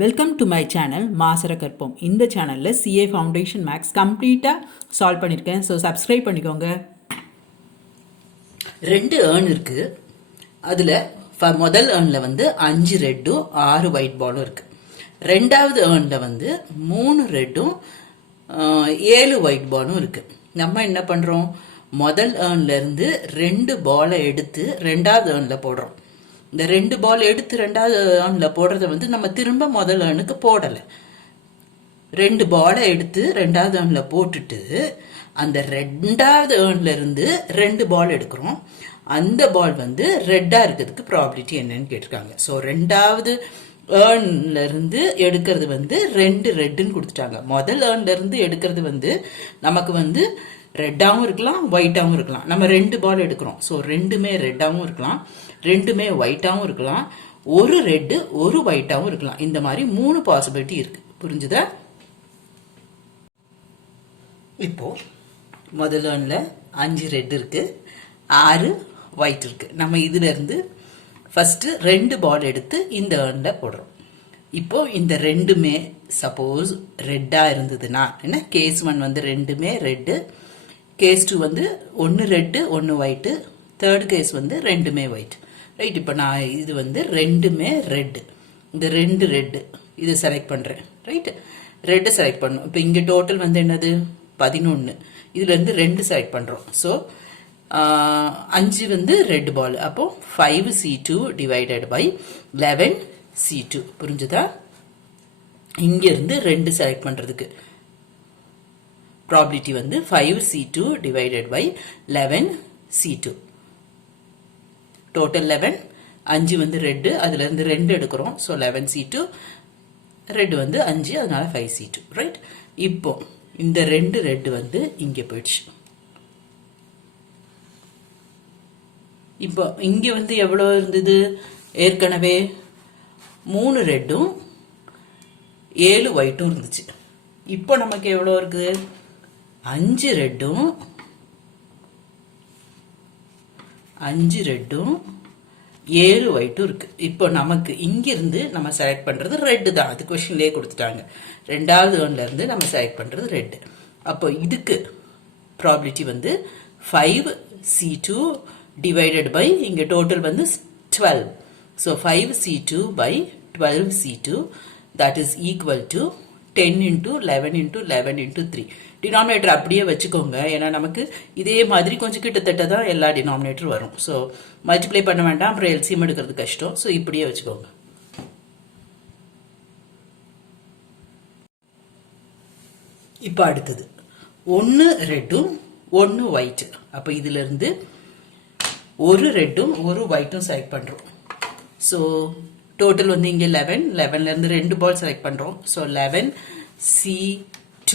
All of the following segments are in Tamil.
வெல்கம் டு மை சேனல் மாசரகற்போம். இந்த சேனலில் சிஏ ஃபவுண்டேஷன் மேக்ஸ் கம்ப்ளீட்டாக சால்வ் பண்ணியிருக்கேன். ஸோ சப்ஸ்கிரைப் பண்ணிக்கோங்க. 2 ஏர்ன் இருக்குது. அதில் முதல் ஏர்னில் வந்து 5 ரெட்டும் 6 ஒயிட் பாலும் இருக்குது. ரெண்டாவது ஏர்னில் வந்து 3 ரெட்டும் 7 ஒயிட் பாலும் இருக்குது. நம்ம என்ன பண்ணுறோம், முதல் ஏர்ன்லேருந்து 2 பாலை எடுத்து ரெண்டாவது ஏர்னில் போடுறோம். இந்த 2 பால் எடுத்து ரெண்டாவது ஏர்னில் போடுறத வந்து நம்ம திரும்ப முதல் ஏர்னுக்கு போடலை. 2 பாலை எடுத்து ரெண்டாவது ஏர்னில் போட்டுட்டு அந்த ரெண்டாவது ஏர்ன்ல இருந்து 2 பால் எடுக்கிறோம். அந்த பால் வந்து ரெட்டா இருக்கிறதுக்கு ப்ராபபிலிட்டி என்னன்னு கேட்டிருக்காங்க. ஸோ ரெண்டாவது ஏர்ன்ல இருந்து எடுக்கிறது வந்து 2 ரெட்டுன்னு கொடுத்துட்டாங்க. முதல் ஏர்ன்ல இருந்து எடுக்கிறது வந்து நமக்கு வந்து ரெட்டாகவும் இருக்கலாம், ஒயிட்டாகவும் இருக்கலாம். நம்ம 2 பால் எடுக்கிறோம். ஸோ ரெண்டுமே ரெட்டாகவும் இருக்கலாம், ரெண்டுமே ஒயிட்டாகவும் இருக்கலாம், ஒரு ரெட்டு ஒரு ஒயிட்டாகவும் இருக்கலாம். இந்த மாதிரி 3 பாசிபிலிட்டி இருக்கு. புரிஞ்சுதா? இப்போ முதல் ஒன்ல 5 ரெட் இருக்கு, 6 ஒயிட் இருக்கு. நம்ம இதுல இருந்து ஃபர்ஸ்ட் 2 பால் எடுத்து இந்த ஏர்ன்ல போடுறோம். இப்போ இந்த ரெண்டுமே சப்போஸ் ரெட்டா இருந்ததுன்னா என்ன, கேஸ் 1 வந்து ரெண்டுமே ரெட்டு, கேஸ் 2 வந்து 1 ரெட்டு 1 ஒயிட்டு, தேர்ட் கேஸ் வந்து ரெண்டுமே ஒயிட். ரைட். இப்போ நான் இது வந்து ரெண்டுமே ரெட்டு, இந்த 2 ரெட்டு இது செலக்ட் பண்ணுறேன். ரைட்டு, ரெட்டு செலக்ட் பண்ணணும். இப்போ இங்கே டோட்டல் வந்து என்னது 11, இதுலேருந்து 2 செலக்ட் பண்ணுறோம். ஸோ 5 வந்து ரெட் பால். அப்போ 5C2 டிவைடட் பை 11C2. புரிஞ்சுதா? இங்கேருந்து 2 செலக்ட் பண்ணுறதுக்கு ப்ராபிலிட்டி வந்து 5C2 divided by 11C2. Total 11, 5 வந்து ரெட்டு, அதுல இருந்து 2 எடுக்கிறோம். ஸோ 11C2, ரெட் வந்து 5, அதனால 5C2. ரைட். இப்போ இந்த 2 ரெட் வந்து இங்கே போயிடுச்சு. இப்போ இங்க வந்து எவ்வளோ இருந்தது, ஏற்கனவே 3 ரெட்டும் 7 ஒயிட்டும் இருந்துச்சு. இப்போ நமக்கு எவ்வளோ இருக்குது, 5 ரெட்டும் 7 ஒயிட்டும் இருக்கு. இப்போ நமக்கு இங்கிருந்து நம்ம செலக்ட் பண்றது ரெட்டு தான். அது கொஸ்டின்லேயே கொடுத்துட்டாங்க. ரெண்டாவது ஏர்ன்ல இருந்து நம்ம செலக்ட் பண்றது ரெட்டு. அப்போ இதுக்கு ப்ராபிலிட்டி வந்து 5C2 டிவைடட் பை இங்க டோட்டல் வந்து 12. So 5C2 by 12C2 that is equal to 10 into 11 into 11 into 3. Denominator அப்படியே வச்சுக்கோங்க, ஏன்னா நமக்கு இதே மாதிரி கொஞ்சம் கிட்டத்தட்ட தான் எல்லா டினாமினேட்டர் வரும். ஸோ மல்டிப்ளை பண்ண வேண்டாம், அப்புறம் எல்சிஎம் எடுக்கிறது கஷ்டம். ஸோ இப்படியே வச்சுக்கோங்க. இப்போ அடுத்தது 1 ரெட்டும் 1 ஒயிட். அப்போ இதுல இருந்து ஒரு ரெட்டும் ஒரு ஒயிட்டும் செலக்ட் பண்றோம். ஸோ டோட்டல் வந்து இங்கே 11, 11ல இருந்து 2 பால் செலக்ட் பண்றோம். ஸோ 11C2,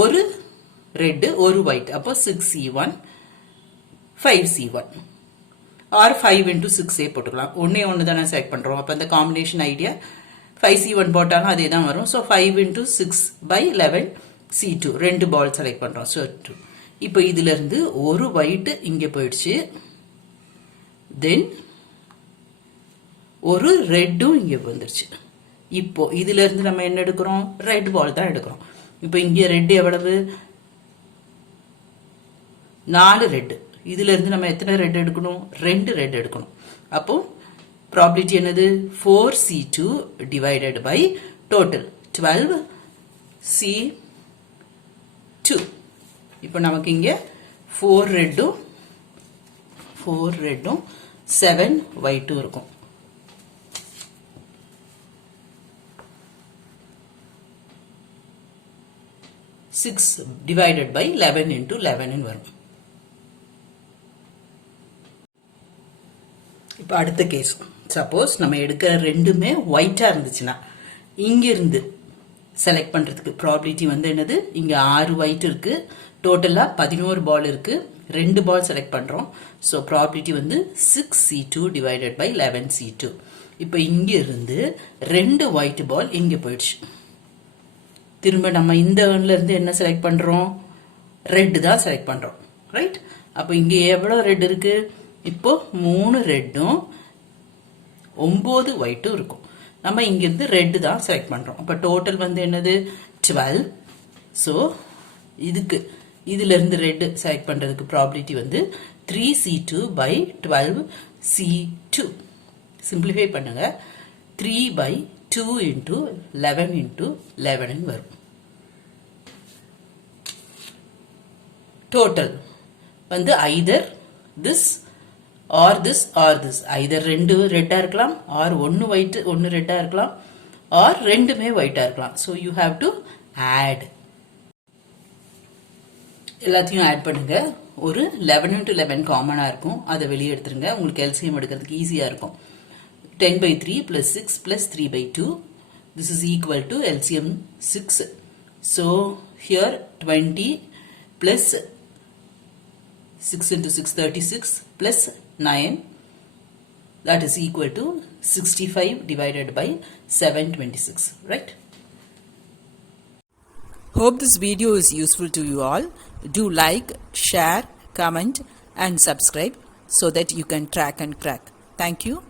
ஒரு ரெட் ஒரு ஒயிட். அப்போ 6C1, 5C1 ஆர் 5 into 6 போட்டுக்கலாம். ஒன்று தானே செலக்ட் பண்றோம். அப்போ அந்த காம்பினேஷன் ஐடியா 5C1 போட்டாலும் அதே தான் வரும். So 5 into 6 by 11C2, 2 ball select பண்றோம். ஸோ 2. இப்போ இதுல இருந்து ஒரு ஒயிட் இங்க போயிடுச்சு, தென் ஒரு ரெட்டும் இங்க வந்துருச்சு. இப்போ இதுல இருந்து நம்ம என்ன எடுக்கிறோம், ரெட் பால் தான் எடுக்கிறோம். இப்போ இங்க ரெட் எவ்வளவு, 4 ரெட். இதுல இருந்து நம்ம எத்தனை ரெட் எடுக்கணும், 2 ரெட் எடுக்கணும். அப்போ ப்ராபிலிட்டி என்னது, 4C2 divided by total 12C2. இப்போ நமக்கு இங்க 4 ரெட்டும் 7 ஒயிட்டும் இருக்கும். 6 டிவைடட் பை 11 into 11 வரும். இப்போ அடுத்த கேஸ், சப்போஸ் நம்ம எடுக்கிற ரெண்டுமே ஒயிட்டா இருந்துச்சுன்னா இங்கிருந்து செலக்ட் பண்றதுக்கு ப்ராபிலிட்டி வந்து என்னது, இங்க 6 ஒயிட் இருக்கு, டோட்டலா 11 பால் இருக்கு, 2 பால் செலக்ட் பண்றோம். ஸோ ப்ராபிலிட்டி வந்து 6C2 டிவைடட் பை 11C2. இப்போ இங்க இருந்து 2 ஒயிட் பால் இங்க போயிடுச்சு. திரும்ப நம்ம இந்த ஏர்ன்ல இருந்து என்ன செலக்ட் பண்றோம், ரெட் தான் செலக்ட் பண்றோம். ரைட். அப்போ இங்க எவ்வளவு ரெட் இருக்கு, இப்போ 3 ரெட்டும் 9 ஒயிட்டும் இருக்கும். நம்ம இங்கிருந்து ரெட் தான் செலக்ட் பண்றோம். அப்ப டோட்டல் வந்து என்னது 12. ஸோ இதுல இருந்து ரெட் செலக்ட் பண்றதுக்கு ப்ராபபிலிட்டி வந்து 3C2/12C2. சிம்பிளிஃபை பண்ணுங்க. 3/2 into 11 into 11 வரும். டோட்டல் வந்து either this or this or this. either ரெண்டு ரெட்டா இருக்கலாம், or ஒன்னு ஒயிட் ஒன்னு ரெட்டா இருக்கலாம், or ரெண்டுமே ஒயிட்டா இருக்கலாம். so you have to add. எல்லாத்தையும் ஆட் பண்ணுங்க. ஒரு 11 into 11 காமனா இருக்கும், அதை வெளியே எடுத்துருங்க. உங்களுக்கு எல்சிஎம் எடுக்கிறதுக்கு ஈஸியா இருக்கும். 10/3 plus 6 plus 3/2. this is equal to LCM 6. so here 20 plus 6 into 6 36 plus 9, that is equal to 65 divided by 726, right? Hope this video is useful to you all. Do like, share, comment and subscribe so that you can track and crack. Thank you.